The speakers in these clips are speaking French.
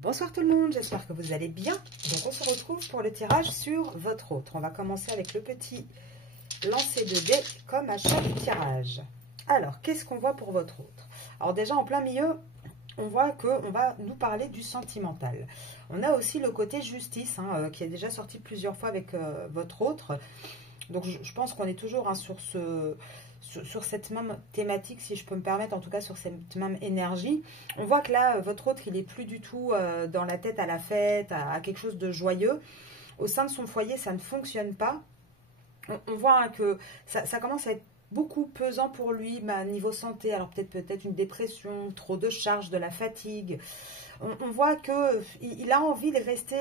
Bonsoir tout le monde, j'espère que vous allez bien. Donc on se retrouve pour le tirage sur votre autre. On va commencer avec le petit lancer de dés comme à chaque tirage. Alors, qu'est-ce qu'on voit pour votre autre? Alors déjà en plein milieu, on voit qu'on va nous parler du sentimental. On a aussi le côté justice qui est déjà sorti plusieurs fois avec votre autre. Donc je pense qu'on est toujours sur cette même thématique, si je peux me permettre, en tout cas sur cette même énergie. On voit que là, votre autre, il n'est plus du tout dans la tête à la fête, à quelque chose de joyeux. Au sein de son foyer, ça ne fonctionne pas. On voit que ça commence à être beaucoup pesant pour lui, niveau santé. Alors peut-être une dépression, trop de charges, de la fatigue. On voit qu'il a envie de rester...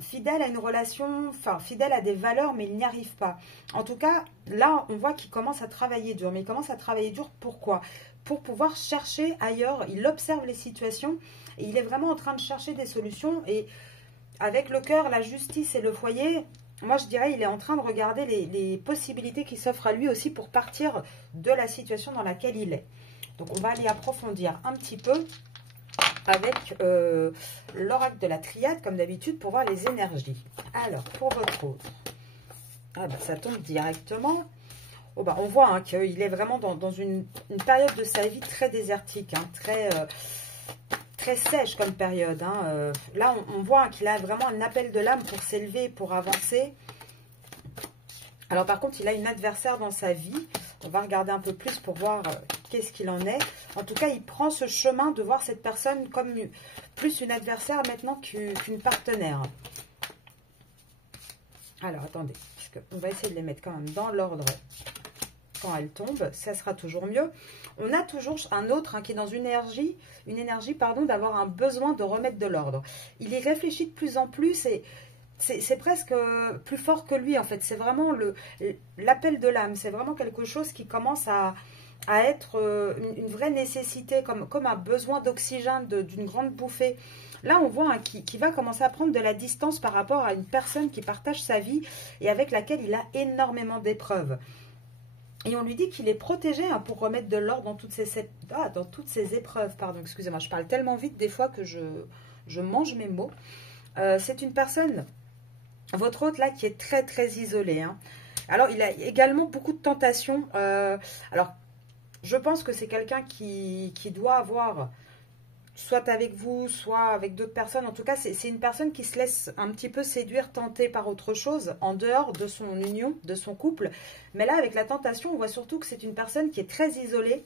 fidèle à une relation, enfin fidèle à des valeurs, mais il n'y arrive pas. En tout cas, là, on voit qu'il commence à travailler dur. Mais il commence à travailler dur, pourquoi? Pour pouvoir chercher ailleurs. Il observe les situations et il est vraiment en train de chercher des solutions. Et avec le cœur, la justice et le foyer, moi je dirais il est en train de regarder les possibilités qui s'offrent à lui aussi pour partir de la situation dans laquelle il est. Donc on va aller approfondir un petit peu avec l'oracle de la triade, comme d'habitude, pour voir les énergies. Alors, pour votre autre, ça tombe directement. On voit qu'il est vraiment dans une période de sa vie très désertique, très sèche comme période. Là, on voit qu'il a vraiment un appel de l'âme pour s'élever, pour avancer. Alors, par contre, il a une adversaire dans sa vie. On va regarder un peu plus pour voir qu'est-ce qu'il en est. En tout cas, il prend ce chemin de voir cette personne comme plus une adversaire maintenant qu'une partenaire. Alors, attendez, on va essayer de les mettre quand même dans l'ordre quand elles tombent. Ça sera toujours mieux. On a toujours un autre qui est dans une énergie d'avoir un besoin de remettre de l'ordre. Il y réfléchit de plus en plus et... c'est presque plus fort que lui, en fait. C'est vraiment l'appel de l'âme. C'est vraiment quelque chose qui commence à être une vraie nécessité, comme un besoin d'oxygène, d'une grande bouffée. Là, on voit qui va commencer à prendre de la distance par rapport à une personne qui partage sa vie et avec laquelle il a énormément d'épreuves. Et on lui dit qu'il est protégé pour remettre de l'ordre dans toutes ces épreuves. Pardon, excusez-moi, je parle tellement vite des fois que je mange mes mots. C'est une personne... Votre autre là qui est très très isolé. Alors il a également beaucoup de tentations. Alors je pense que c'est quelqu'un qui doit avoir, soit avec vous, soit avec d'autres personnes. En tout cas, c'est une personne qui se laisse un petit peu séduire, tenter par autre chose, en dehors de son union, de son couple. Mais là, avec la tentation, on voit surtout que c'est une personne qui est très isolée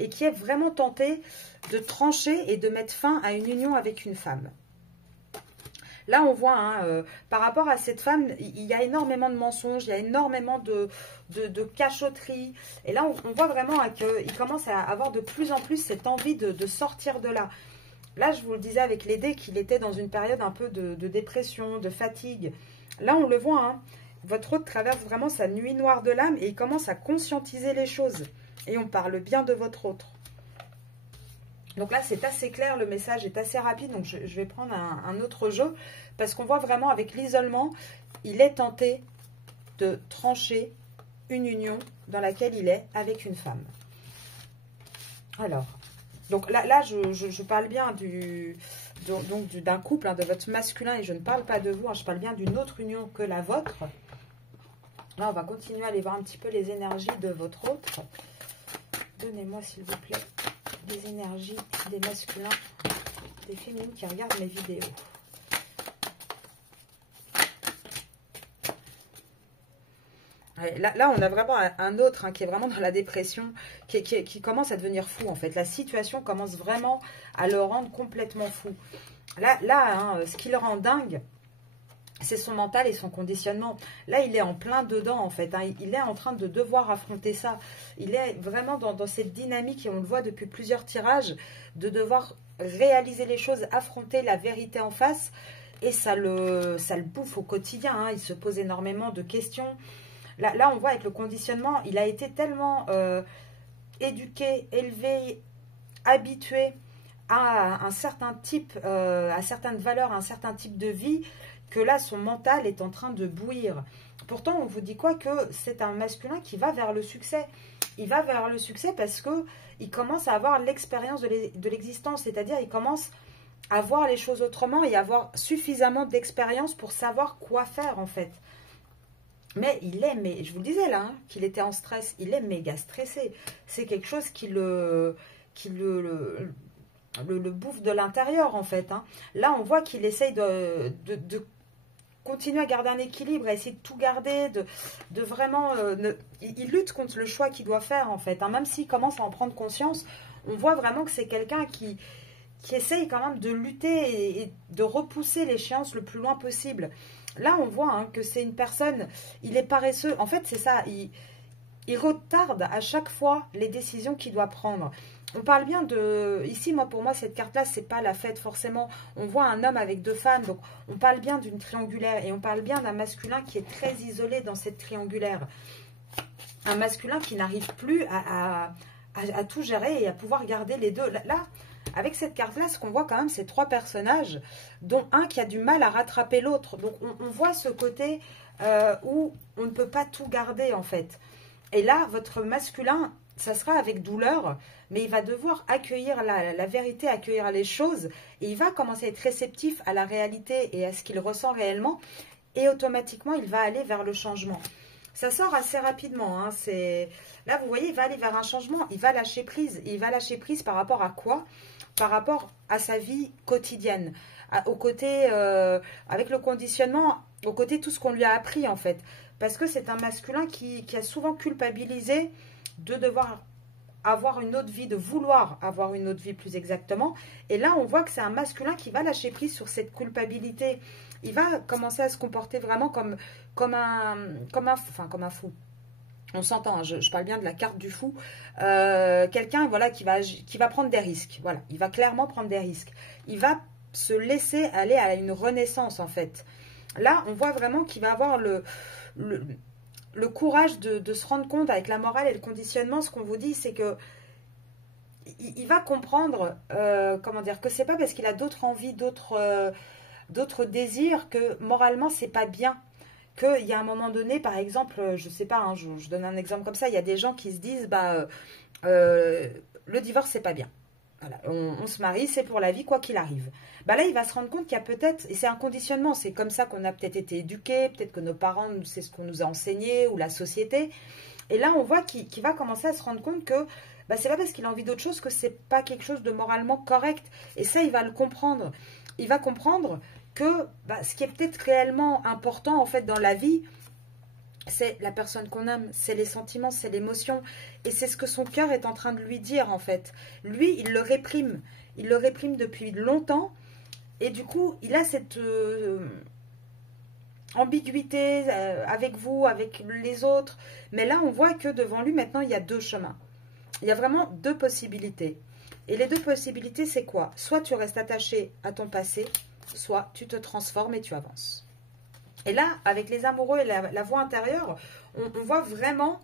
et qui est vraiment tentée de trancher et de mettre fin à une union avec une femme. Là, on voit, par rapport à cette femme, il y a énormément de mensonges, il y a énormément de cachotteries. Et là, on voit vraiment qu'il commence à avoir de plus en plus cette envie de sortir de là. Là, je vous le disais avec les dés qu'il était dans une période un peu de dépression, de fatigue. Là, on le voit, votre autre traverse vraiment sa nuit noire de l'âme et il commence à conscientiser les choses. Et on parle bien de votre autre. Donc là, c'est assez clair, le message est assez rapide, donc je vais prendre un autre jeu, parce qu'on voit vraiment avec l'isolement, il est tenté de trancher une union dans laquelle il est avec une femme. Alors, donc là je parle bien d'un couple, de votre masculin, et je ne parle pas de vous, je parle bien d'une autre union que la vôtre. Là, on va continuer à aller voir un petit peu les énergies de votre autre. Donnez-moi, s'il vous plaît, des énergies des masculins, des féminines qui regardent mes vidéos. Là, on a vraiment un autre qui est vraiment dans la dépression, qui commence à devenir fou, en fait. La situation commence vraiment à le rendre complètement fou. Là, ce qui le rend dingue, c'est son mental et son conditionnement. Là, il est en plein dedans, en fait. Il est en train de devoir affronter ça. Il est vraiment dans cette dynamique, et on le voit depuis plusieurs tirages, de devoir réaliser les choses, affronter la vérité en face. Et ça le bouffe au quotidien. Il se pose énormément de questions. Là, on voit avec le conditionnement, il a été tellement éduqué, élevé, habitué à un certain type, à certaines valeurs, à un certain type de vie, que là, son mental est en train de bouillir. Pourtant, on vous dit quoi? Que c'est un masculin qui va vers le succès. Il va vers le succès parce qu'il commence à avoir l'expérience de l'existence, c'est-à-dire il commence à voir les choses autrement et avoir suffisamment d'expérience pour savoir quoi faire en fait. Mais il est, mais je vous le disais là, hein, qu'il était en stress, il est méga stressé. C'est quelque chose qui le bouffe de l'intérieur en fait. Hein. Là, on voit qu'il essaye de continuer à garder un équilibre, à essayer de tout garder, de vraiment... il lutte contre le choix qu'il doit faire en fait. Hein. Même s'il commence à en prendre conscience, on voit vraiment que c'est quelqu'un qui essaye quand même de lutter et de repousser l'échéance le plus loin possible. Là, on voit hein, que c'est une personne, il est paresseux. En fait, c'est ça, il retarde à chaque fois les décisions qu'il doit prendre. On parle bien de... Ici, pour moi, cette carte-là, c'est pas la fête forcément. On voit un homme avec deux femmes, donc on parle bien d'une triangulaire. Et on parle bien d'un masculin qui est très isolé dans cette triangulaire. Un masculin qui n'arrive plus à tout gérer et à pouvoir garder les deux. Là, avec cette carte-là, ce qu'on voit quand même, c'est trois personnages, dont un qui a du mal à rattraper l'autre. Donc, on voit ce côté où on ne peut pas tout garder, en fait. Et là, votre masculin, ça sera avec douleur, mais il va devoir accueillir la vérité, accueillir les choses, et il va commencer à être réceptif à la réalité et à ce qu'il ressent réellement, et automatiquement, il va aller vers le changement. Ça sort assez rapidement. Hein, là, vous voyez, il va aller vers un changement, il va lâcher prise. Et il va lâcher prise par rapport à quoi? Par rapport à sa vie quotidienne, au côté, avec le conditionnement, au côté tout ce qu'on lui a appris en fait. Parce que c'est un masculin qui a souvent culpabilisé de devoir avoir une autre vie, de vouloir avoir une autre vie plus exactement. Et là, on voit que c'est un masculin qui va lâcher prise sur cette culpabilité. Il va commencer à se comporter vraiment comme un fou. On s'entend, hein, je parle bien de la carte du fou. Quelqu'un voilà, qui va prendre des risques. Voilà, il va clairement prendre des risques. Il va se laisser aller à une renaissance, en fait. Là, on voit vraiment qu'il va avoir le courage de se rendre compte avec la morale et le conditionnement. Ce qu'on vous dit, c'est que il va comprendre, comment dire, que c'est pas parce qu'il a d'autres envies, d'autres désirs que moralement, c'est pas bien. Qu'il y a un moment donné, par exemple, je sais pas, hein, je donne un exemple comme ça, il y a des gens qui se disent, le divorce, c'est pas bien. Voilà, on se marie, c'est pour la vie, quoi qu'il arrive. Là, il va se rendre compte qu'il y a peut-être, et c'est un conditionnement, c'est comme ça qu'on a peut-être été éduqués, peut-être que nos parents, c'est ce qu'on nous a enseigné, ou la société. Et là, on voit qu'il va commencer à se rendre compte que c'est pas parce qu'il a envie d'autre chose que c'est pas quelque chose de moralement correct. Et ça, il va le comprendre. Il va comprendre que ce qui est peut-être réellement important en fait dans la vie, c'est la personne qu'on aime, c'est les sentiments, c'est l'émotion. Et c'est ce que son cœur est en train de lui dire en fait. Lui, il le réprime. Il le réprime depuis longtemps. Et du coup, il a cette ambiguïté avec vous, avec les autres. Mais là, on voit que devant lui, maintenant, il y a deux chemins. Il y a vraiment deux possibilités. Et les deux possibilités, c'est quoi? Soit tu restes attaché à ton passé, soit tu te transformes et tu avances. Et là, avec les amoureux et la voix intérieure, on voit vraiment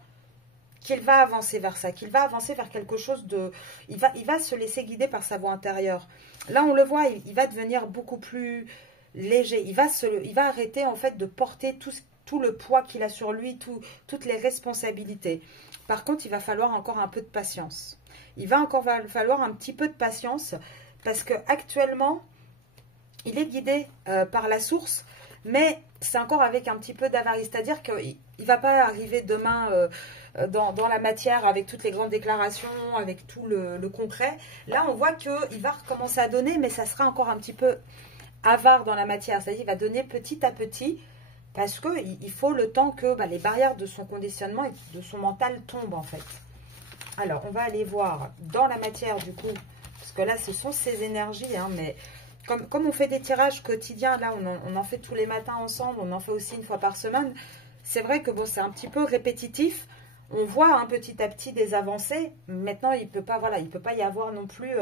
qu'il va avancer vers ça, qu'il va avancer vers quelque chose de... Il va se laisser guider par sa voix intérieure. Là, on le voit, il va devenir beaucoup plus léger. Il va arrêter en fait de porter tout le poids qu'il a sur lui, toutes les responsabilités. Par contre, il va falloir encore un peu de patience. Il va encore falloir un petit peu de patience parce que actuellement, il est guidé par la source, mais c'est encore avec un petit peu d'avarie. C'est-à-dire qu'il ne va pas arriver demain dans la matière avec toutes les grandes déclarations, avec tout le concret. Là, on voit qu'il va recommencer à donner, mais ça sera encore un petit peu avare dans la matière. C'est-à-dire qu'il va donner petit à petit parce qu'il faut le temps que les barrières de son conditionnement et de son mental tombent en fait. Alors, on va aller voir dans la matière du coup, parce que là, ce sont ces énergies, hein, mais... Comme on fait des tirages quotidiens, là on en fait tous les matins ensemble, on en fait aussi une fois par semaine, c'est vrai que bon, c'est un petit peu répétitif, on voit petit à petit des avancées, maintenant il peut pas y avoir non plus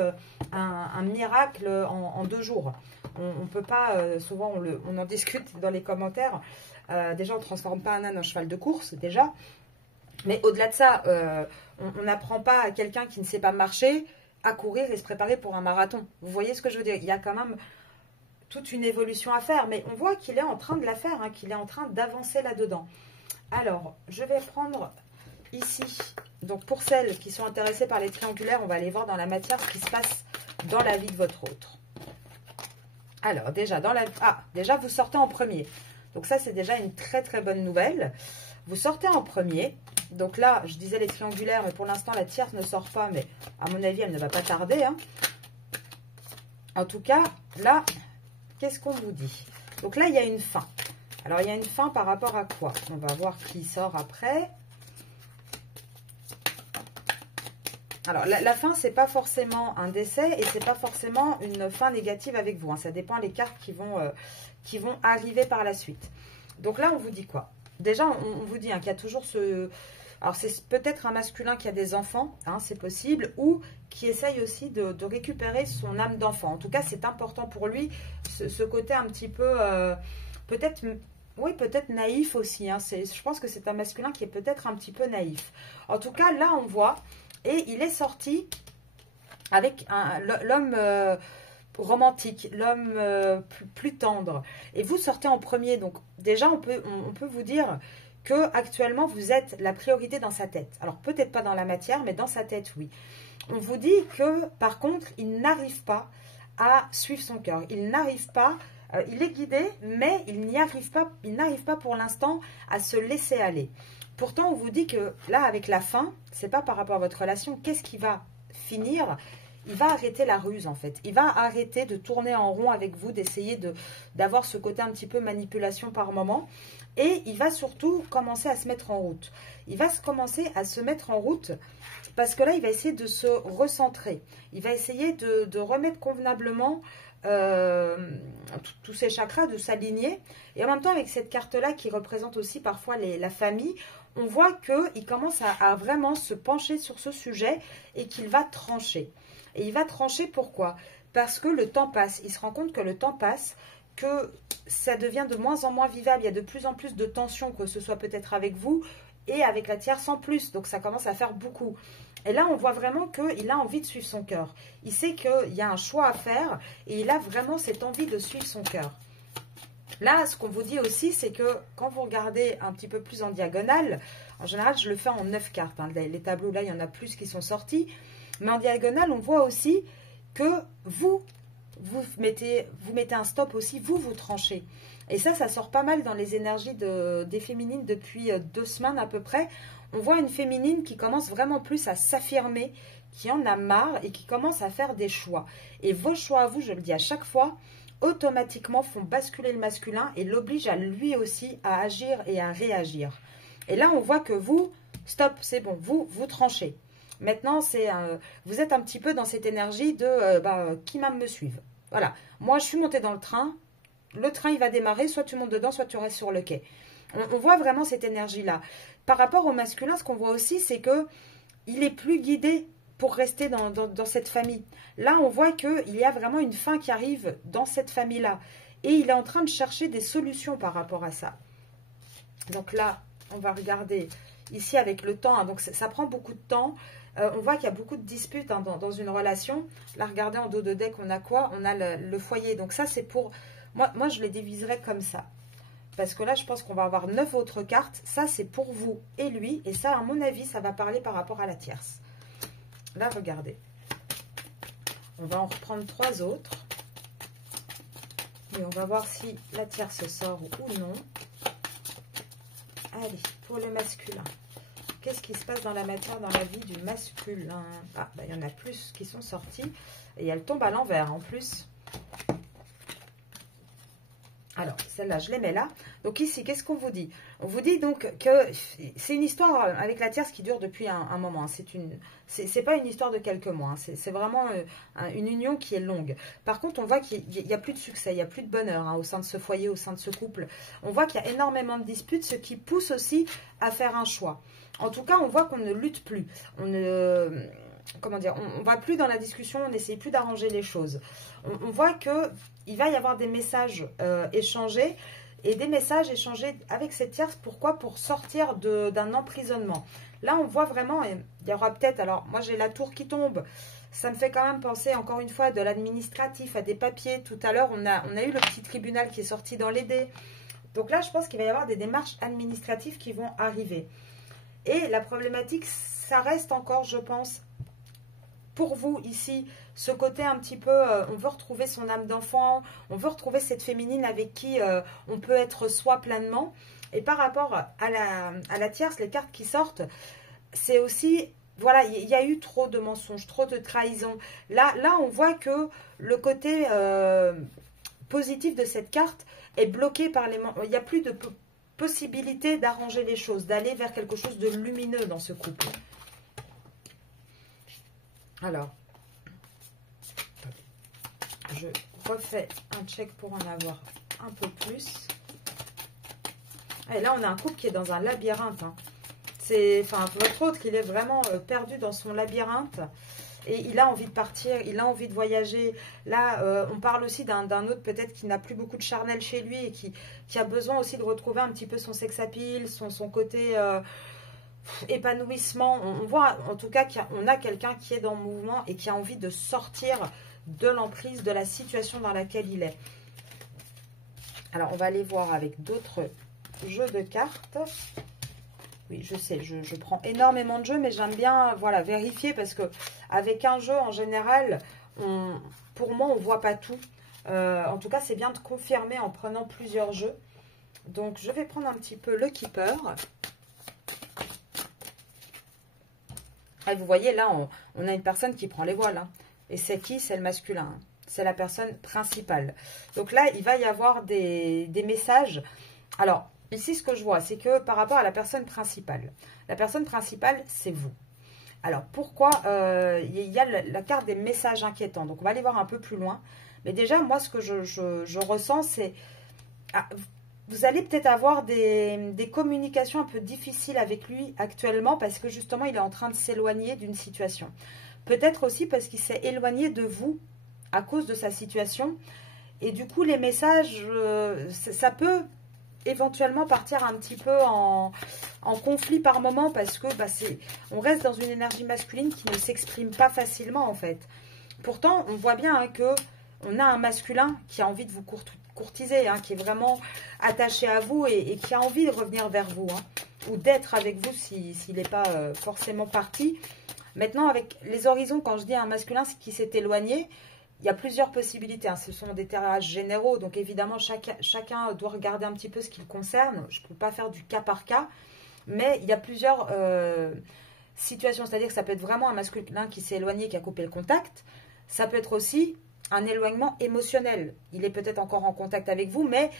un miracle en 2 jours, on peut pas, souvent on en discute dans les commentaires, déjà on ne transforme pas un âne en cheval de course déjà, mais au-delà de ça, on n'apprend pas à quelqu'un qui ne sait pas marcher à courir et se préparer pour un marathon. Vous voyez ce que je veux dire? Il y a quand même toute une évolution à faire, mais on voit qu'il est en train de la faire, hein, qu'il est en train d'avancer là-dedans. Alors, je vais prendre ici, donc pour celles qui sont intéressées par les triangulaires, on va aller voir dans la matière ce qui se passe dans la vie de votre autre. Alors, déjà, déjà, vous sortez en premier. Donc ça, c'est déjà une très, très bonne nouvelle. Vous sortez en premier. Donc là, je disais les triangulaires, mais pour l'instant, la tierce ne sort pas. Mais à mon avis, elle ne va pas tarder, hein. En tout cas, là, qu'est-ce qu'on vous dit? Donc là, il y a une fin. Alors, il y a une fin par rapport à quoi? On va voir qui sort après. Alors, la fin, c'est pas forcément un décès et c'est pas forcément une fin négative avec vous, hein. Ça dépend les cartes qui vont arriver par la suite. Donc là, on vous dit quoi? Déjà, on vous dit, hein, qu'il y a toujours ce... Alors, c'est peut-être un masculin qui a des enfants, hein, c'est possible, ou qui essaye aussi de récupérer son âme d'enfant. En tout cas, c'est important pour lui, ce côté un petit peu, peut-être, oui, peut-être naïf aussi, hein. Je pense que c'est un masculin qui est peut-être un petit peu naïf. En tout cas, là, on voit, et il est sorti avec l'homme romantique, l'homme plus tendre. Et vous sortez en premier, donc déjà, on peut vous dire que actuellement vous êtes la priorité dans sa tête. Alors peut-être pas dans la matière, mais dans sa tête, oui. On vous dit que par contre, il n'arrive pas à suivre son cœur. Il n'arrive pas, il est guidé, mais il n'arrive pas pour l'instant à se laisser aller. Pourtant, on vous dit que là, avec la fin, c'est pas par rapport à votre relation. Qu'est-ce qui va finir? Il va arrêter la ruse, en fait. Il va arrêter de tourner en rond avec vous, d'essayer d'avoir ce côté un petit peu manipulation par moment. Et il va surtout commencer à se mettre en route. Il va commencer à se mettre en route parce que là, il va essayer de se recentrer. Il va essayer de remettre convenablement tous ses chakras, de s'aligner. Et en même temps, avec cette carte-là qui représente aussi parfois la famille, on voit qu'il commence à vraiment se pencher sur ce sujet et qu'il va trancher. Et il va trancher pourquoi? Parce que le temps passe. Il se rend compte que le temps passe, que ça devient de moins en moins vivable. Il y a de plus en plus de tensions, que ce soit peut-être avec vous et avec la tierce en plus. Donc ça commence à faire beaucoup. Et là, on voit vraiment qu'il a envie de suivre son cœur. Il sait qu'il y a un choix à faire et il a vraiment cette envie de suivre son cœur. Là, ce qu'on vous dit aussi, c'est que quand vous regardez un petit peu plus en diagonale, en général, je le fais en 9 cartes. Hein. Les tableaux, là, il y en a plus qui sont sortis. Mais en diagonale, on voit aussi que vous mettez un stop aussi, vous tranchez. Et ça sort pas mal dans les énergies des féminines depuis 2 semaines à peu près. On voit une féminine qui commence vraiment plus à s'affirmer, qui en a marre et qui commence à faire des choix. Et vos choix à vous, je le dis à chaque fois, automatiquement font basculer le masculin et l'obligent à lui aussi à agir et à réagir. Et là, on voit que vous, stop, c'est bon, vous tranchez. Maintenant, vous êtes un petit peu dans cette énergie de qui me suive. Voilà, moi je suis montée dans le train il va démarrer, soit tu montes dedans, soit tu restes sur le quai. On voit vraiment cette énergie-là. Par rapport au masculin, ce qu'on voit aussi, c'est que il est plus guidé pour rester dans cette famille. Là, on voit qu'il y a vraiment une fin qui arrive dans cette famille-là. Et il est en train de chercher des solutions par rapport à ça. Donc là, on va regarder ici avec le temps. Hein, donc ça prend beaucoup de temps. On voit qu'il y a beaucoup de disputes, hein, dans une relation. Là, regardez en dos de deck, on a quoi? On a le foyer. Donc ça, c'est pour... Moi, je les diviserais comme ça. Parce que là, je pense qu'on va avoir 9 autres cartes. Ça, c'est pour vous et lui. Et ça, à mon avis, ça va parler par rapport à la tierce. Là, regardez. On va en reprendre 3 autres. Et on va voir si la tierce sort ou non. Allez, pour le masculin. Qu'est-ce qui se passe dans la matière, dans la vie du masculin? Ah, il y en a plus qui sont sortis. Et elle tombe à l'envers en plus. Alors, celle-là, je les mets là. Donc ici, qu'est-ce qu'on vous dit? On vous dit donc que c'est une histoire avec la tierce qui dure depuis un moment. C'est pas une histoire de quelques mois. C'est vraiment une union qui est longue. Par contre, on voit qu'il n'y a plus de succès, il n'y a plus de bonheur, hein, au sein de ce foyer, au sein de ce couple. On voit qu'il y a énormément de disputes, ce qui pousse aussi à faire un choix. En tout cas, on voit qu'on ne lutte plus. On ne... Comment dire, on va plus dans la discussion, on n'essaye plus d'arranger les choses. On voit qu'il va y avoir des messages échangés, et des messages échangés avec cette tierce. Pourquoi? Pour sortir d'un emprisonnement. Là, on voit vraiment, il y aura peut-être, alors moi j'ai la tour qui tombe, ça me fait quand même penser encore une fois à de l'administratif, à des papiers. Tout à l'heure, on a eu le petit tribunal qui est sorti dans les dés. Donc là, je pense qu'il va y avoir des démarches administratives qui vont arriver. Et la problématique, ça reste encore, je pense, pour vous ici, ce côté un petit peu, on veut retrouver son âme d'enfant, on veut retrouver cette féminine avec qui on peut être soi pleinement. Et par rapport à la tierce, les cartes qui sortent, c'est aussi, voilà, il y a eu trop de mensonges, trop de trahison. Là on voit que le côté positif de cette carte est bloqué par les... Il n'y a plus de possibilité d'arranger les choses, d'aller vers quelque chose de lumineux dans ce couple. Alors, je refais un check pour en avoir un peu plus. Et là, on a un couple qui est dans un labyrinthe. Hein. C'est, enfin, votre autre, il est vraiment perdu dans son labyrinthe. Et il a envie de partir, il a envie de voyager. Là, on parle aussi d'un autre peut-être qui n'a plus beaucoup de charnel chez lui et qui a besoin aussi de retrouver un petit peu son sex appeal, son côté épanouissement. On voit en tout cas qu'on a quelqu'un qui est dans le mouvement et qui a envie de sortir de l'emprise, de la situation dans laquelle il est. Alors, on va aller voir avec d'autres jeux de cartes. Oui, je sais, je prends énormément de jeux, mais j'aime bien voilà, vérifier parce que avec un jeu, en général, pour moi, on ne voit pas tout. En tout cas, c'est bien de confirmer en prenant plusieurs jeux. Donc, je vais prendre un petit peu le Keeper. Et vous voyez, là, on a une personne qui prend les voiles. Hein. Et c'est qui? C'est le masculin. Hein. C'est la personne principale. Donc là, il va y avoir des messages. Alors, ici, ce que je vois, c'est que par rapport à la personne principale, c'est vous. Alors, pourquoi il y a la carte des messages inquiétants. Donc, on va aller voir un peu plus loin. Mais déjà, moi, ce que je ressens, c'est... vous allez peut-être avoir des communications un peu difficiles avec lui actuellement parce que, justement, il est en train de s'éloigner d'une situation. Peut-être aussi parce qu'il s'est éloigné de vous à cause de sa situation. Et du coup, les messages, ça peut... éventuellement partir un petit peu en conflit par moment parce que on reste dans une énergie masculine qui ne s'exprime pas facilement en fait. Pourtant, on voit bien hein, que on a un masculin qui a envie de vous courtiser, hein, qui est vraiment attaché à vous et qui a envie de revenir vers vous hein, ou d'être avec vous s'il n'est pas forcément parti. Maintenant, avec les horizons, quand je dis un masculin qui s'est éloigné, il y a plusieurs possibilités, hein. Ce sont des tirages généraux, donc évidemment chacun doit regarder un petit peu ce qui le concerne. Je ne peux pas faire du cas par cas, mais il y a plusieurs situations, c'est-à-dire que ça peut être vraiment un masculin qui s'est éloigné, qui a coupé le contact. Ça peut être aussi un éloignement émotionnel. Il est peut-être encore en contact avec vous, mais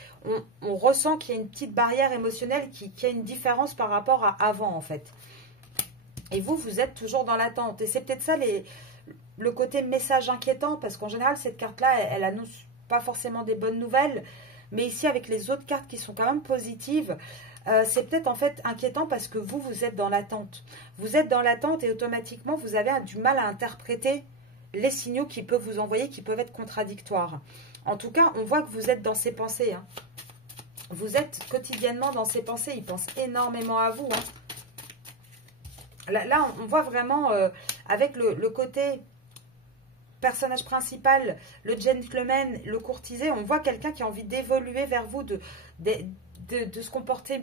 on ressent qu'il y a une petite barrière émotionnelle qui a une différence par rapport à avant en fait. Et vous êtes toujours dans l'attente. Et c'est peut-être ça le côté message inquiétant, parce qu'en général, cette carte-là, elle annonce pas forcément des bonnes nouvelles, mais ici, avec les autres cartes qui sont quand même positives, c'est peut-être en fait inquiétant parce que vous êtes dans l'attente. Vous êtes dans l'attente et automatiquement, vous avez du mal à interpréter les signaux qui peuvent vous envoyer, qui peuvent être contradictoires. En tout cas, on voit que vous êtes dans ses pensées. Hein. Vous êtes quotidiennement dans ses pensées. Il pense énormément à vous. Hein. Là, on voit vraiment avec le côté... personnage principal, le gentleman, le courtisé, on voit quelqu'un qui a envie d'évoluer vers vous, de se comporter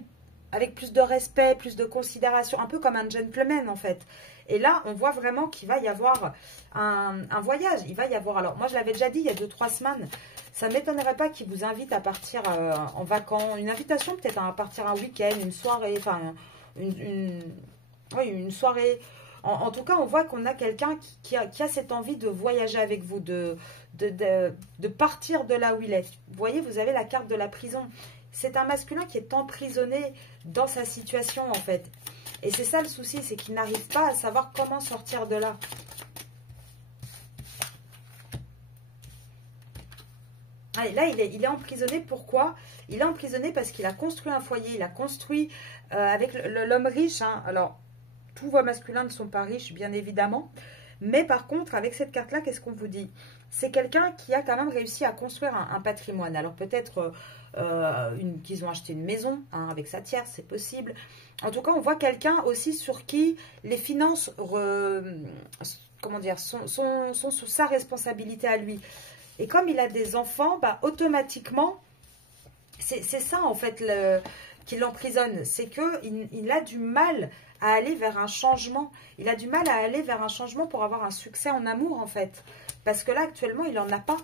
avec plus de respect, plus de considération, un peu comme un gentleman en fait. Et là, on voit vraiment qu'il va y avoir un voyage. Il va y avoir, alors moi je l'avais déjà dit il y a 2-3 semaines, ça ne m'étonnerait pas qu'il vous invite à partir en vacances, une invitation peut-être à partir un week-end, une soirée, enfin une soirée. En tout cas, on voit qu'on a quelqu'un qui a cette envie de voyager avec vous, de partir de là où il est. Vous voyez, vous avez la carte de la prison. C'est un masculin qui est emprisonné dans sa situation, en fait. Et c'est ça le souci, c'est qu'il n'arrive pas à savoir comment sortir de là. Allez, là, il est emprisonné. Pourquoi? Il est emprisonné parce qu'il a construit un foyer. Il a construit avec l'homme riche. Hein. Alors, tous vos masculins ne sont pas riches, bien évidemment. Mais par contre, avec cette carte-là, qu'est-ce qu'on vous dit? C'est quelqu'un qui a quand même réussi à construire un patrimoine. Alors peut-être qu'ils ont acheté une maison hein, avec sa tierce, c'est possible. En tout cas, on voit quelqu'un aussi sur qui les finances comment dire, sont sous sa responsabilité à lui. Et comme il a des enfants, bah, automatiquement, c'est ça en fait qui l'emprisonne. C'est qu'il a du mal à aller vers un changement. Il a du mal à aller vers un changement pour avoir un succès en amour, en fait. Parce que là, actuellement, il n'en a pas.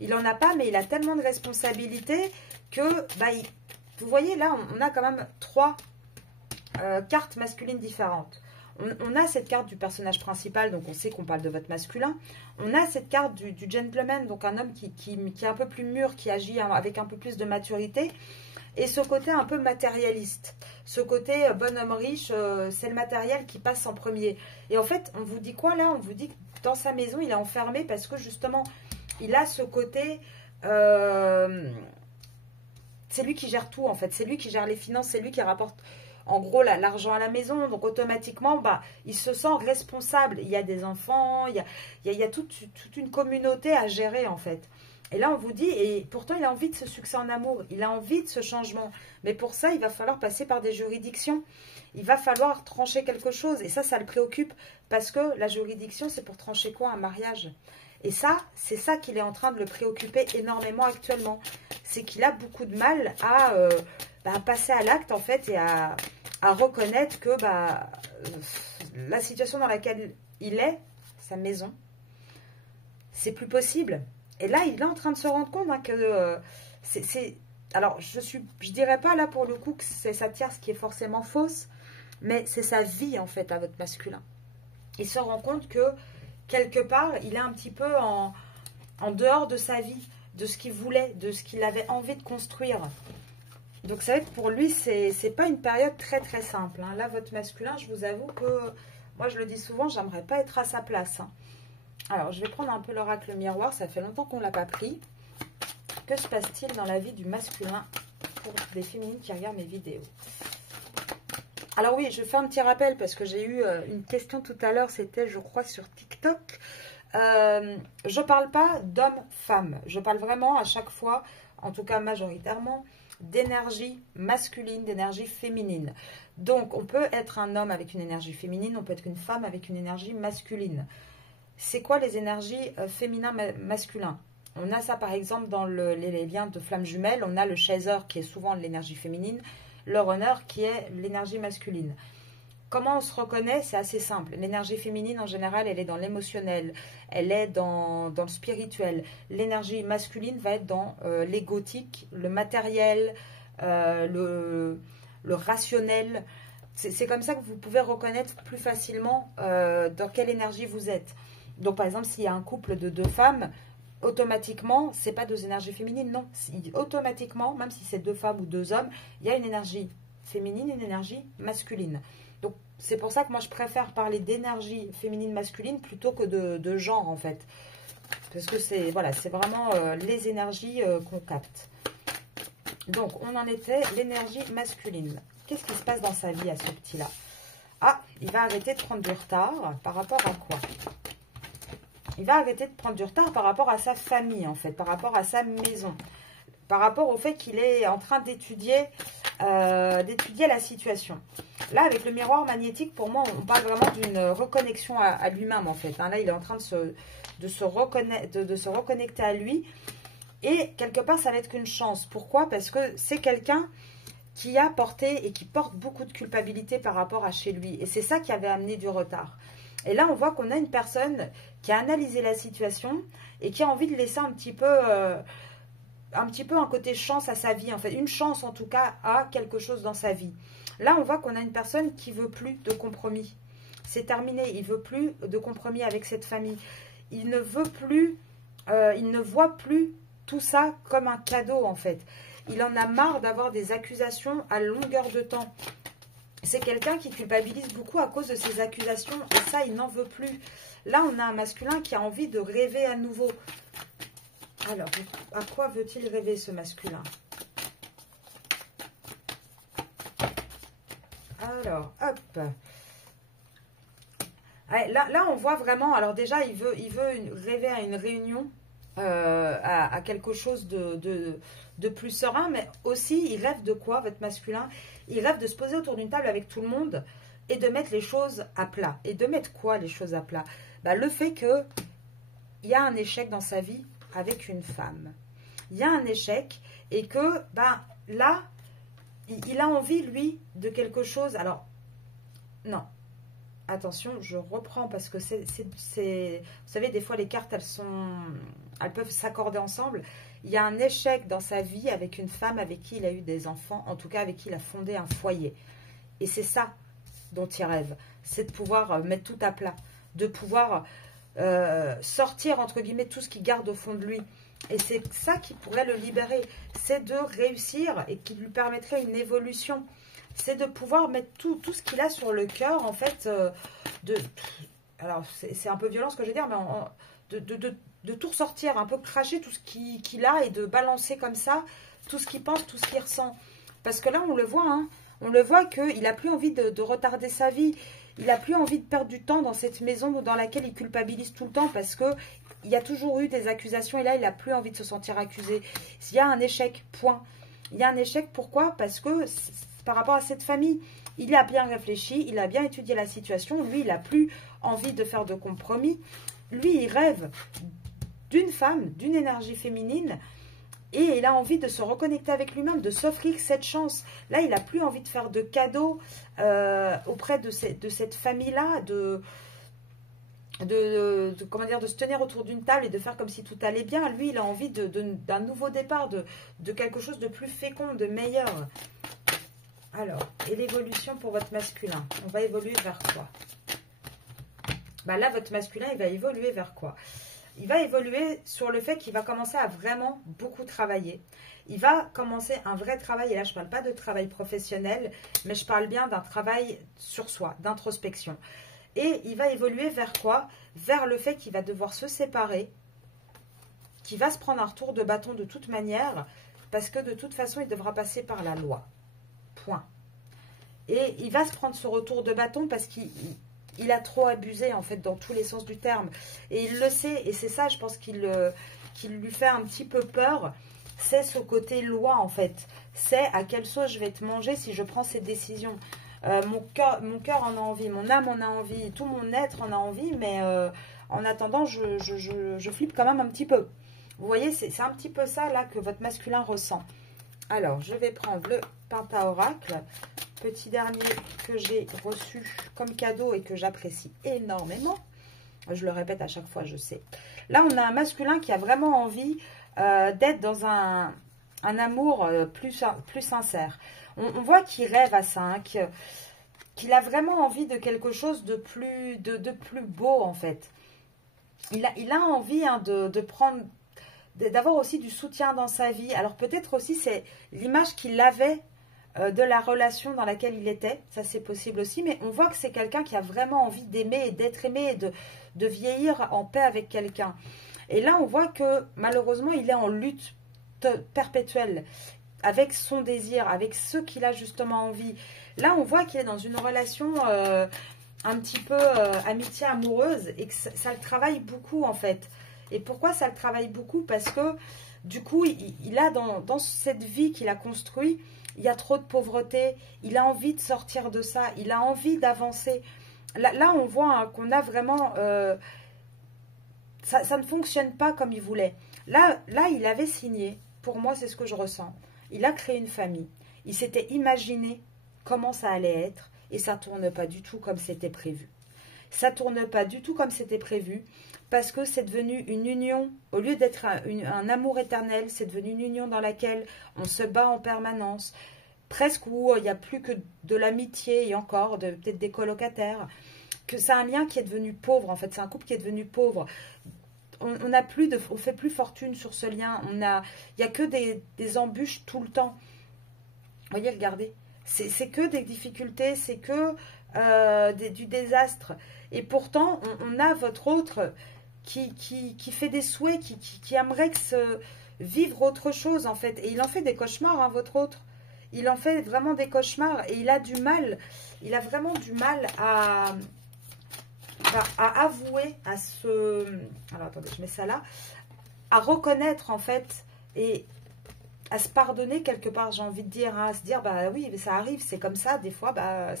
Il n'en a pas, mais il a tellement de responsabilités que, bah, vous voyez, là, on a quand même 3 cartes masculines différentes. On a cette carte du personnage principal, donc on sait qu'on parle de votre masculin. On a cette carte du gentleman, donc un homme qui est un peu plus mûr, qui agit avec un peu plus de maturité. Et ce côté un peu matérialiste, ce côté bonhomme riche, c'est le matériel qui passe en premier. Et en fait, on vous dit quoi là? On vous dit que dans sa maison, il est enfermé parce que justement, il a ce côté... c'est lui qui gère tout en fait, c'est lui qui gère les finances, c'est lui qui rapporte en gros l'argent à la maison. Donc automatiquement, bah, il se sent responsable. Il y a des enfants, il y a toute une communauté à gérer en fait. Et là, on vous dit, et pourtant, il a envie de ce succès en amour, il a envie de ce changement. Mais pour ça, il va falloir passer par des juridictions. Il va falloir trancher quelque chose. Et ça le préoccupe parce que la juridiction, c'est pour trancher quoi? Un mariage. Et ça, c'est ça qui est en train de le préoccuper énormément actuellement. C'est qu'il a beaucoup de mal à passer à l'acte, en fait, et à reconnaître que la situation dans laquelle il est, sa maison, c'est plus possible. Et là, il est en train de se rendre compte que alors, je dirais pas là pour le coup que c'est sa tierce qui est forcément fausse, mais c'est sa vie en fait à votre masculin. Il se rend compte que quelque part, il est un petit peu en dehors de sa vie, de ce qu'il voulait, de ce qu'il avait envie de construire. Donc, ça va être pour lui, c'est pas une période très très simple. Hein. Là, votre masculin, je vous avoue que, moi je le dis souvent, j'aimerais pas être à sa place. Hein. Alors, je vais prendre un peu l'oracle miroir. Ça fait longtemps qu'on ne l'a pas pris. Que se passe-t-il dans la vie du masculin pour les féminines qui regardent mes vidéos? Alors oui, je fais un petit rappel parce que j'ai eu une question tout à l'heure. C'était, je crois, sur TikTok. Je ne parle pas d'homme-femme. Je parle vraiment à chaque fois, en tout cas majoritairement, d'énergie masculine, d'énergie féminine. Donc, on peut être un homme avec une énergie féminine. On peut être une femme avec une énergie masculine. C'est quoi les énergies féminin-masculin? On a ça par exemple dans les liens de flammes jumelles. On a le chaser qui est souvent l'énergie féminine, le runner qui est l'énergie masculine. Comment on se reconnaît? C'est assez simple. L'énergie féminine en général, elle est dans l'émotionnel, elle est dans le spirituel. L'énergie masculine va être dans l'égotique, le matériel, le rationnel. C'est comme ça que vous pouvez reconnaître plus facilement dans quelle énergie vous êtes. Donc, par exemple, s'il y a un couple de 2 femmes, automatiquement, ce n'est pas 2 énergies féminines, non. Automatiquement, même si c'est 2 femmes ou 2 hommes, il y a une énergie féminine et une énergie masculine. Donc, c'est pour ça que moi, je préfère parler d'énergie féminine-masculine plutôt que de genre, en fait. Parce que c'est voilà, c'est vraiment les énergies qu'on capte. Donc, on en était, l'énergie masculine. Qu'est-ce qui se passe dans sa vie à ce petit-là? Ah, il va arrêter de prendre du retard par rapport à quoi? Il va arrêter de prendre du retard par rapport à sa famille, en fait, par rapport à sa maison, par rapport au fait qu'il est en train d'étudier la situation. Là, avec le miroir magnétique, pour moi, on parle vraiment d'une reconnexion à lui-même, en fait. Hein. Là, il est en train de se reconnecter à lui. Et quelque part, ça va être qu'une chance. Pourquoi? Parce que c'est quelqu'un qui a porté et qui porte beaucoup de culpabilité par rapport à chez lui. Et c'est ça qui avait amené du retard. Et là, on voit qu'on a une personne qui a analysé la situation et qui a envie de laisser un petit peu un côté chance à sa vie, en fait. Une chance, en tout cas, à quelque chose dans sa vie. Là, on voit qu'on a une personne qui veut plus de compromis. C'est terminé. Il veut plus de compromis avec cette famille. Il ne veut plus, il ne voit plus tout ça comme un cadeau, en fait. Il en a marre d'avoir des accusations à longueur de temps. C'est quelqu'un qui culpabilise beaucoup à cause de ses accusations. Et ça, il n'en veut plus. Là, on a un masculin qui a envie de rêver à nouveau. Alors, à quoi veut-il rêver, ce masculin? Alors, hop. Là, on voit vraiment... Alors déjà, il veut rêver à une réunion, à quelque chose de plus serein. Mais aussi, il rêve de quoi, votre masculin? Il rêve de se poser autour d'une table avec tout le monde et de mettre les choses à plat. Et de mettre quoi, les choses à plat? Le fait qu'il y a un échec dans sa vie avec une femme. Il y a un échec et que, là, il a envie, lui, de quelque chose. Alors, non. attention, je reprends parce que vous savez, des fois les cartes, elles peuvent s'accorder ensemble. Il y a un échec dans sa vie avec une femme avec qui il a eu des enfants, en tout cas avec qui il a fondé un foyer. Et c'est ça dont il rêve, c'est de pouvoir mettre tout à plat, de pouvoir sortir, entre guillemets, tout ce qu'il garde au fond de lui. Et c'est ça qui pourrait le libérer, c'est de réussir et qui lui permettrait une évolution. C'est de pouvoir mettre tout ce qu'il a sur le cœur, en fait, alors c'est un peu violent ce que je vais dire, mais de tout ressortir, un peu cracher tout ce qu'il a et de balancer comme ça tout ce qu'il pense, tout ce qu'il ressent. Parce que là, on le voit, hein, on le voit qu'il n'a plus envie de retarder sa vie. Il n'a plus envie de perdre du temps dans cette maison dans laquelle il culpabilise tout le temps parce que il y a toujours eu des accusations et là, il n'a plus envie de se sentir accusé. Il y a un échec, point. Il y a un échec, pourquoi? Parce que par rapport à cette famille, il a bien réfléchi, il a bien étudié la situation. Lui, il n'a plus envie de faire de compromis. Lui, il rêve d'une femme, d'une énergie féminine. Et il a envie de se reconnecter avec lui-même, de s'offrir cette chance. Là, il n'a plus envie de faire de cadeaux auprès de cette famille-là, comment dire, de se tenir autour d'une table et de faire comme si tout allait bien. Lui, il a envie d'un nouveau départ, de quelque chose de plus fécond, de meilleur. Alors, et l'évolution pour votre masculin, on va évoluer vers quoi? Bah là, votre masculin, il va évoluer vers quoi? Il va évoluer sur le fait qu'il va commencer à vraiment beaucoup travailler. Il va commencer un vrai travail, et là je ne parle pas de travail professionnel, mais je parle bien d'un travail sur soi, d'introspection. Et il va évoluer vers quoi? Vers le fait qu'il va devoir se séparer, qu'il va se prendre un retour de bâton de toute manière, parce que de toute façon il devra passer par la loi. Point. Et il va se prendre ce retour de bâton parce qu'il a trop abusé, en fait, dans tous les sens du terme. Et il le sait, et c'est ça, je pense, qu'il lui fait un petit peu peur. C'est ce côté loi, en fait. C'est à quelle sauce je vais te manger si je prends cette décision. Mon cœur en a envie, mon âme en a envie, tout mon être en a envie, mais en attendant, je flippe quand même un petit peu. Vous voyez, c'est un petit peu ça, là, que votre masculin ressent. Alors, je vais prendre le Penta-Oracle. Petit dernier que j'ai reçu comme cadeau et que j'apprécie énormément. Je le répète à chaque fois, je sais. Là, on a un masculin qui a vraiment envie d'être dans un amour plus sincère. On voit qu'il rêve à 5, qu'il a vraiment envie de quelque chose de plus beau, en fait. Il a envie, hein, de prendre, d'avoir aussi du soutien dans sa vie. Alors peut-être aussi, c'est l'image qu'il avait de la relation dans laquelle il était, ça c'est possible aussi, mais on voit que c'est quelqu'un qui a vraiment envie d'aimer et d'être aimé et de vieillir en paix avec quelqu'un. Et là on voit que malheureusement il est en lutte perpétuelle avec son désir, avec ce qu'il a justement envie. Là on voit qu'il est dans une relation un petit peu amitié amoureuse et que ça le travaille beaucoup en fait. Et pourquoi ça le travaille beaucoup? Parce que du coup il a dans cette vie qu'il a construite, il y a trop de pauvreté, il a envie de sortir de ça, il a envie d'avancer. Là, on voit, hein, qu'on a vraiment... ça ne fonctionne pas comme il voulait. Là, il avait signé, pour moi, c'est ce que je ressens. Il a créé une famille. Il s'était imaginé comment ça allait être et ça ne tourne pas du tout comme c'était prévu. Ça ne tourne pas du tout comme c'était prévu parce que c'est devenu une union, au lieu d'être un amour éternel, c'est devenu une union dans laquelle on se bat en permanence, presque où il n'y a plus que de l'amitié et encore peut-être des colocataires, que c'est un lien qui est devenu pauvre en fait, c'est un couple qui est devenu pauvre. On fait plus fortune sur ce lien, il n'y a que des embûches tout le temps. Vous voyez, regardez, c'est que des difficultés, c'est que du désastre. Et pourtant, on a votre autre qui fait des souhaits, qui aimerait vivre autre chose, en fait. Et il en fait des cauchemars, hein, votre autre. Il en fait vraiment des cauchemars. Et il a vraiment du mal à avouer, alors, attendez, je mets ça là. À reconnaître, en fait, et à se pardonner quelque part, j'ai envie de dire. Hein, à se dire, bah oui, ça arrive, c'est comme ça. Des fois, bah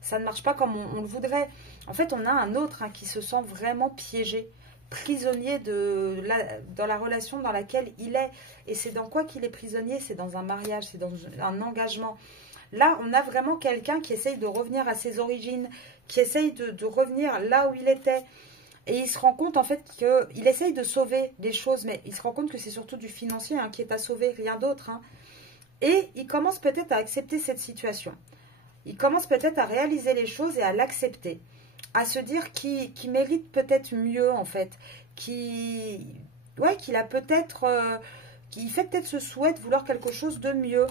ça ne marche pas comme on le voudrait. En fait, on a un autre, hein, qui se sent vraiment piégé, prisonnier dans la relation dans laquelle il est. Et c'est dans quoi qu'il est prisonnier? C'est dans un mariage, c'est dans un engagement. Là, on a vraiment quelqu'un qui essaye de revenir à ses origines, qui essaye de revenir là où il était. Et il se rend compte en fait qu'il essaye de sauver des choses, mais il se rend compte que c'est surtout du financier qui est à sauver, rien d'autre. Et il commence peut-être à accepter cette situation. Il commence peut-être à réaliser les choses et à l'accepter. À se dire qu'il mérite peut-être mieux en fait. Qu'il a peut-être... qu'il fait peut-être ce souhait de vouloir quelque chose de mieux.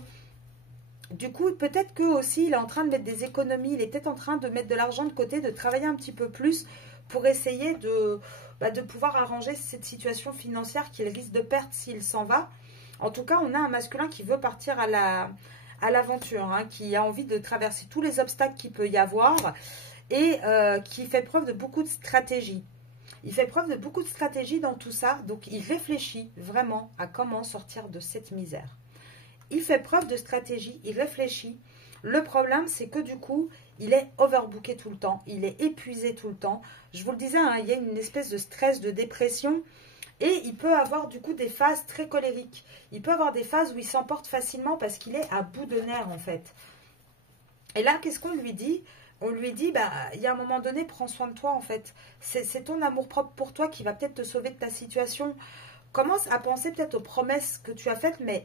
Du coup, peut-être que aussi il est en train de mettre des économies. Il est peut-être en train de mettre de l'argent de côté, de travailler un petit peu plus pour essayer de pouvoir arranger cette situation financière qu'il risque de perdre s'il s'en va. En tout cas, on a un masculin qui veut partir à l'aventure, qui a envie de traverser tous les obstacles qu'il peut y avoir et qui fait preuve de beaucoup de stratégie. Il fait preuve de beaucoup de stratégie dans tout ça, donc il réfléchit vraiment à comment sortir de cette misère. Il fait preuve de stratégie, il réfléchit. Le problème, c'est que du coup, il est overbooké tout le temps, il est épuisé tout le temps. Je vous le disais, il y a une espèce de stress, de dépression, et il peut avoir du coup des phases très colériques. Il peut avoir des phases où il s'emporte facilement parce qu'il est à bout de nerfs en fait. Et là, qu'est-ce qu'on lui dit? On lui dit, il y a un moment donné, prends soin de toi en fait. C'est ton amour-propre pour toi qui va peut-être te sauver de ta situation. Commence à penser peut-être aux promesses que tu as faites, mais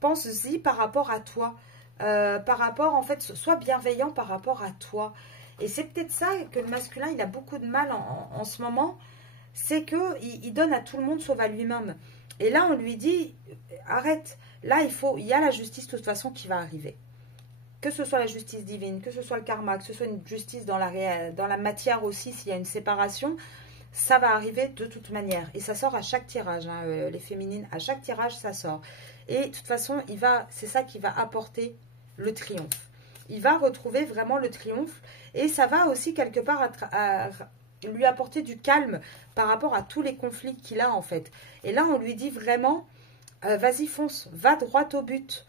pense-y par rapport à toi. Par rapport, en fait, sois bienveillant par rapport à toi. Et c'est peut-être ça que le masculin, il a beaucoup de mal en ce moment. C'est qu'il donne à tout le monde sauf à lui-même. Et là, on lui dit, arrête. Là, il y a la justice de toute façon qui va arriver. Que ce soit la justice divine, que ce soit le karma, que ce soit une justice dans la matière aussi, s'il y a une séparation, ça va arriver de toute manière. Et ça sort à chaque tirage, les féminines, à chaque tirage, ça sort. Et de toute façon, c'est ça qui va apporter le triomphe. Il va retrouver vraiment le triomphe. Et ça va aussi quelque part lui apporter du calme par rapport à tous les conflits qu'il a en fait. Et là, on lui dit vraiment, vas-y fonce, va droit au but.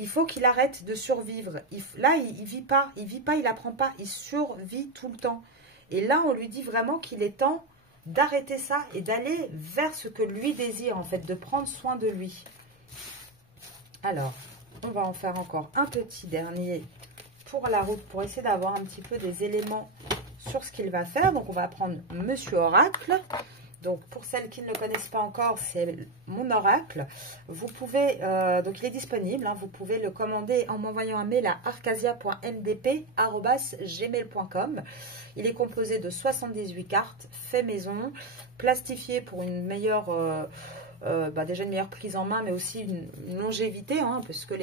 Il faut qu'il arrête de survivre. Là, il vit pas, il apprend pas, il survit tout le temps. Et là, on lui dit vraiment qu'il est temps d'arrêter ça et d'aller vers ce que lui désire, en fait, de prendre soin de lui. Alors, on va en faire encore un petit dernier pour la route, pour essayer d'avoir un petit peu des éléments sur ce qu'il va faire. Donc, on va prendre Monsieur Oracle. Donc, pour celles qui ne le connaissent pas encore, c'est mon oracle. Vous pouvez, donc il est disponible, vous pouvez le commander en m'envoyant un mail à arcasia.mdp@gmail.com. Il est composé de 78 cartes, fait maison, plastifié pour une meilleure, déjà une meilleure prise en main, mais aussi une longévité, parce que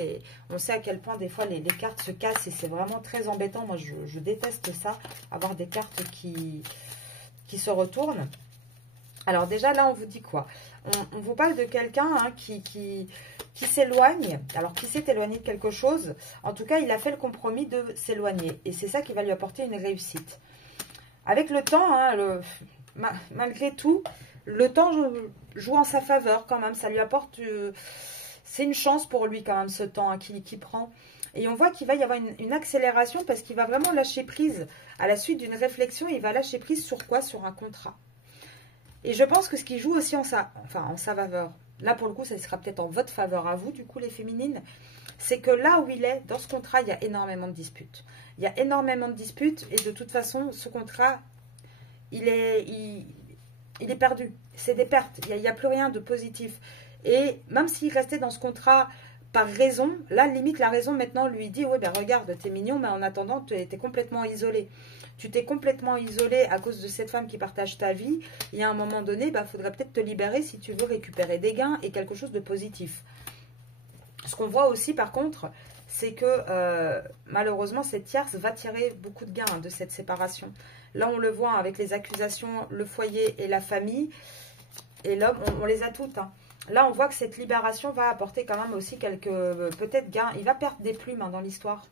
on sait à quel point des fois les cartes se cassent et c'est vraiment très embêtant. Moi, je déteste ça, avoir des cartes qui se retournent. Alors déjà, là, on vous dit quoi? On vous parle de quelqu'un qui s'éloigne. Alors, qui s'est éloigné de quelque chose. En tout cas, il a fait le compromis de s'éloigner. Et c'est ça qui va lui apporter une réussite. Avec le temps, malgré tout, le temps joue en sa faveur quand même. Ça lui apporte... c'est une chance pour lui quand même, ce temps qu'il prend. Et on voit qu'il va y avoir une accélération parce qu'il va vraiment lâcher prise. À la suite d'une réflexion, il va lâcher prise sur quoi? Sur un contrat. Et je pense que ce qui joue aussi en sa faveur, là pour le coup ça sera peut-être en votre faveur à vous du coup les féminines, c'est que là où il est, dans ce contrat, il y a énormément de disputes. Il y a énormément de disputes et de toute façon ce contrat, il est perdu. C'est des pertes, il n'y a plus rien de positif. Et même s'il restait dans ce contrat par raison, là limite la raison maintenant lui dit, ouais ben regarde, t'es mignon mais en attendant t'es complètement isolé. Tu t'es complètement isolé à cause de cette femme qui partage ta vie. Il y a un moment donné, il faudrait peut-être te libérer si tu veux récupérer des gains et quelque chose de positif. Ce qu'on voit aussi, par contre, c'est que malheureusement, cette tierce va tirer beaucoup de gains de cette séparation. Là, on le voit avec les accusations, le foyer et la famille. Et l'homme, on les a toutes. Là, on voit que cette libération va apporter quand même aussi quelques peut-être gains. Il va perdre des plumes dans l'histoire.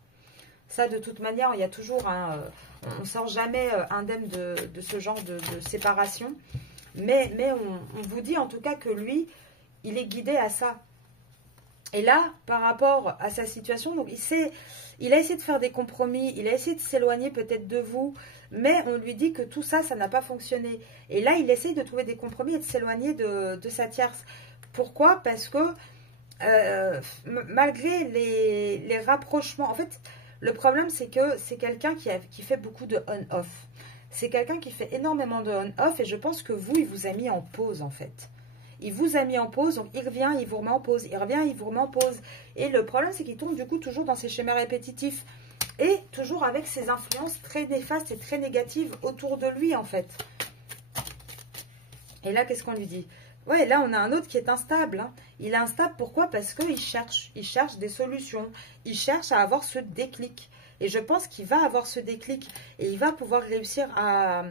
Ça, de toute manière, il y a toujours on ne sort jamais indemne de ce genre de séparation. Mais on vous dit en tout cas que lui, il est guidé à ça. Et là, par rapport à sa situation, donc il a essayé de faire des compromis, il a essayé de s'éloigner peut-être de vous, mais on lui dit que tout ça, ça n'a pas fonctionné. Et là, il essaye de trouver des compromis et de s'éloigner de sa tierce. Pourquoi? Parce que malgré les rapprochements, en fait, Le problème, c'est que c'est quelqu'un qui fait beaucoup de on-off. C'est quelqu'un qui fait énormément de on-off et je pense que vous, il vous a mis en pause en fait. Il vous a mis en pause, donc il revient, il vous remet en pause, il revient, il vous remet en pause. Et le problème, c'est qu'il tourne du coup toujours dans ces schémas répétitifs et toujours avec ses influences très néfastes et très négatives autour de lui en fait. Et là, qu'est-ce qu'on lui dit? Ouais, là, on a un autre qui est instable. Hein. Il est instable, pourquoi? Parce qu'il cherche des solutions. Il cherche à avoir ce déclic. Et je pense qu'il va avoir ce déclic. Et il va pouvoir réussir à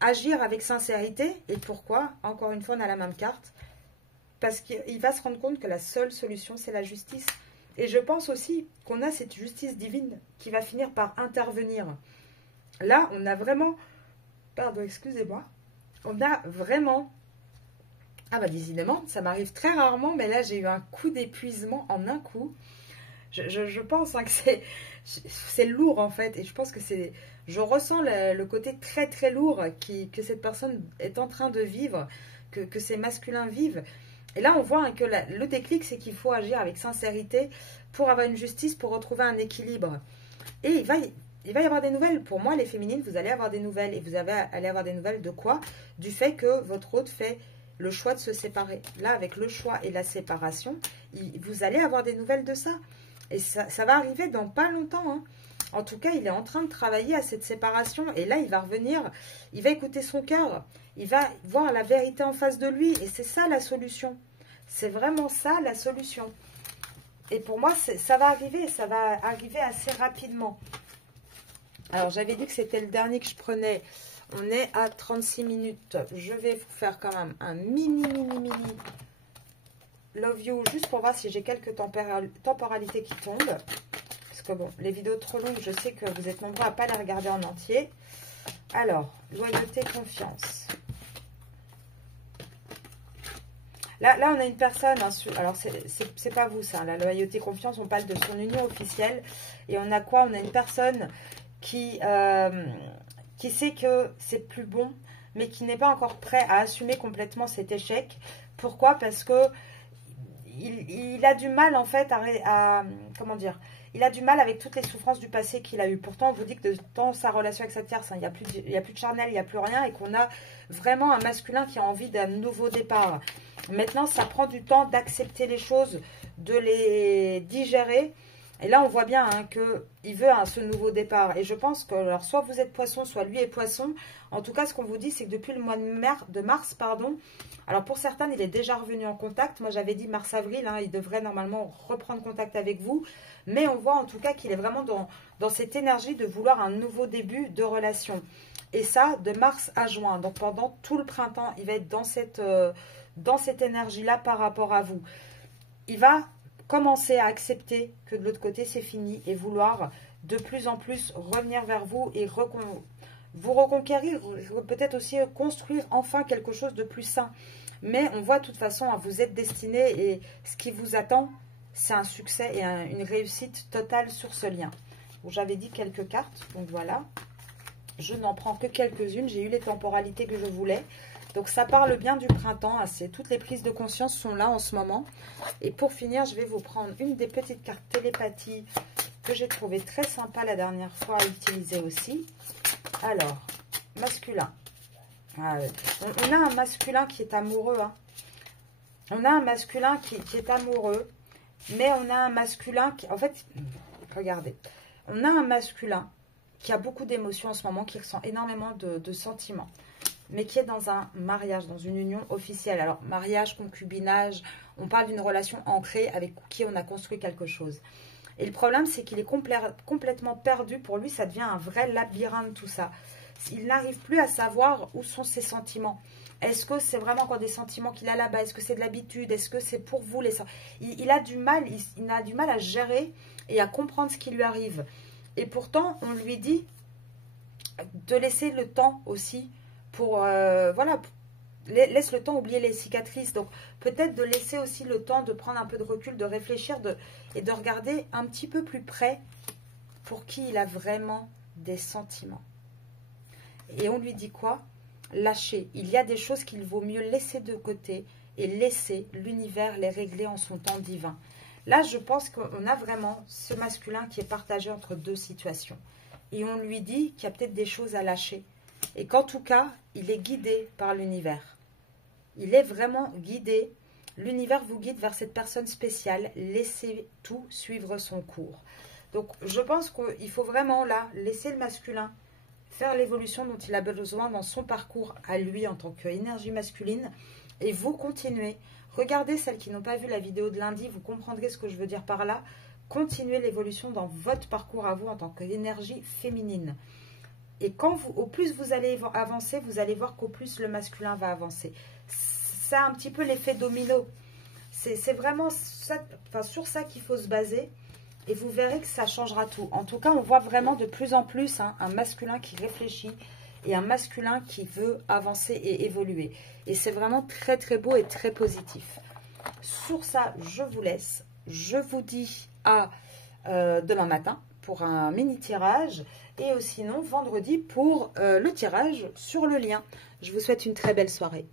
agir avec sincérité. Et pourquoi? Encore une fois, on a la même carte. Parce qu'il va se rendre compte que la seule solution, c'est la justice. Et je pense aussi qu'on a cette justice divine qui va finir par intervenir. Là, on a vraiment... Pardon, excusez-moi. On a vraiment... Ah bah décidément, ça m'arrive très rarement, mais là j'ai eu un coup d'épuisement en un coup. Je pense hein, que c'est lourd en fait, et je pense que c'est... Je ressens le côté très très lourd que cette personne est en train de vivre, que ces masculins vivent. Et là on voit hein, que le déclic, c'est qu'il faut agir avec sincérité pour avoir une justice, pour retrouver un équilibre. Et il va y avoir des nouvelles. Pour moi, les féminines, vous allez avoir des nouvelles. Et vous allez avoir des nouvelles de quoi? Du fait que votre hôte fait le choix de se séparer. Là, avec le choix et la séparation, vous allez avoir des nouvelles de ça. Et ça va arriver dans pas longtemps. Hein. En tout cas, il est en train de travailler à cette séparation. Et là, il va revenir, il va écouter son cœur. Il va voir la vérité en face de lui. Et c'est ça la solution. C'est vraiment ça la solution. Et pour moi, ça va arriver assez rapidement. Alors, j'avais dit que c'était le dernier que je prenais. On est à 36 minutes. Je vais vous faire quand même un mini love you, juste pour voir si j'ai quelques temporalités qui tombent. Parce que bon, les vidéos trop longues, je sais que vous êtes nombreux à ne pas les regarder en entier. Alors, loyauté, confiance. Là, on a une personne, hein, alors c'est pas vous ça, la loyauté, confiance, on parle de son union officielle. Et on a quoi? On a une personne qui sait que c'est plus bon, mais qui n'est pas encore prêt à assumer complètement cet échec. Pourquoi? Parce que il a du mal en fait comment dire, il a du mal avec toutes les souffrances du passé qu'il a eu. Pourtant, on vous dit que dans sa relation avec sa tierce, hein, il n'y a plus de charnel, il n'y a plus rien, et qu'on a vraiment un masculin qui a envie d'un nouveau départ. Maintenant, ça prend du temps d'accepter les choses, de les digérer. Et là, on voit bien hein, qu'il veut ce nouveau départ. Et je pense que, alors, soit vous êtes poisson, soit lui est poisson. En tout cas, ce qu'on vous dit, c'est que depuis le mois de mars, pardon, alors pour certains, il est déjà revenu en contact. Moi, j'avais dit mars-avril, hein, il devrait normalement reprendre contact avec vous. Mais on voit en tout cas qu'il est vraiment dans cette énergie de vouloir un nouveau début de relation. Et ça, de mars à juin. Donc, pendant tout le printemps, il va être dans cette énergie-là par rapport à vous. Il va commencer à accepter que de l'autre côté c'est fini et vouloir de plus en plus revenir vers vous et vous reconquérir, peut-être aussi construire enfin quelque chose de plus sain. Mais on voit de toute façon, hein, vous êtes destiné et ce qui vous attend, c'est un succès et une réussite totale sur ce lien. Bon, j'avais dit quelques cartes, donc voilà. Je n'en prends que quelques-unes, j'ai eu les temporalités que je voulais. Donc ça parle bien du printemps, hein, toutes les prises de conscience sont là en ce moment. Et pour finir, je vais vous prendre une des petites cartes télépathie que j'ai trouvé très sympa la dernière fois à utiliser aussi. Alors, masculin. On a un masculin qui est amoureux. Hein. On a un masculin qui est amoureux, mais on a un masculin qui... En fait, regardez, on a un masculin qui a beaucoup d'émotions en ce moment, qui ressent énormément de sentiments, mais qui est dans un mariage, dans une union officielle. Alors, mariage, concubinage, on parle d'une relation ancrée avec qui on a construit quelque chose. Et le problème, c'est qu'il est complètement perdu. Pour lui, ça devient un vrai labyrinthe, tout ça. Il n'arrive plus à savoir où sont ses sentiments. Est-ce que c'est vraiment encore des sentiments qu'il a là-bas? Est-ce que c'est de l'habitude? Est-ce que c'est pour vous? Il a du mal, il a du mal à gérer et à comprendre ce qui lui arrive. Et pourtant, on lui dit de laisser le temps aussi pour, voilà, laisse le temps oublier les cicatrices. Donc, peut-être de laisser aussi le temps de prendre un peu de recul, de réfléchir et de regarder un petit peu plus près pour qui il a vraiment des sentiments. Et on lui dit quoi? Lâcher. Il y a des choses qu'il vaut mieux laisser de côté et laisser l'univers les régler en son temps divin. Là, je pense qu'on a vraiment ce masculin qui est partagé entre deux situations. Et on lui dit qu'il y a peut-être des choses à lâcher. Et qu'en tout cas, il est guidé par l'univers. Il est vraiment guidé. L'univers vous guide vers cette personne spéciale. Laissez tout suivre son cours. Donc, je pense qu'il faut vraiment, là, laisser le masculin faire l'évolution dont il a besoin dans son parcours à lui en tant qu'énergie masculine. Et vous continuez. Regardez celles qui n'ont pas vu la vidéo de lundi, vous comprendrez ce que je veux dire par là. Continuez l'évolution dans votre parcours à vous en tant qu'énergie féminine. Et au plus vous allez avancer, vous allez voir qu'au plus le masculin va avancer. C'est un petit peu l'effet domino. C'est vraiment ça, sur ça qu'il faut se baser. Et vous verrez que ça changera tout. En tout cas, on voit vraiment de plus en plus un masculin qui réfléchit et un masculin qui veut avancer et évoluer. Et c'est vraiment très très beau et très positif. Sur ça, je vous laisse. Je vous dis à demain matin pour un mini tirage. Et sinon, vendredi pour le tirage sur le lien. Je vous souhaite une très belle soirée.